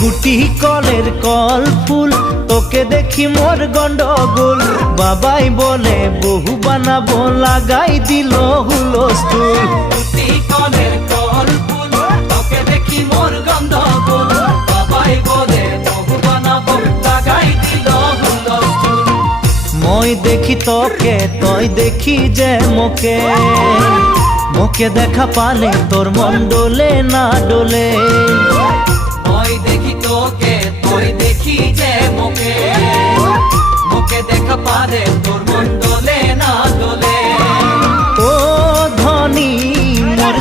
গুটি কলের কল ফুল, তোকে দেখি মোর গন্ডগোল। বাবাই বলে বহু বানাবো, লাগাই দিল হুলস্থুল। গুটি কলের কল ফুল, তোকে দেখি মোর গন্ডগোল। বাবাই বলে বহু বানাবো, লাগাই দিল হুলস্থুল। মই দেখি তোকে, তই দেখি যে মোকে, মোকে দেখা পালে তোর মন ডোলে না ডোলে। মই দেখি তোকে, তুই দেখি যে মোকে, মোকে দেখা পারে তোর মন ডোলে না ডোলে। ও ধনী মোর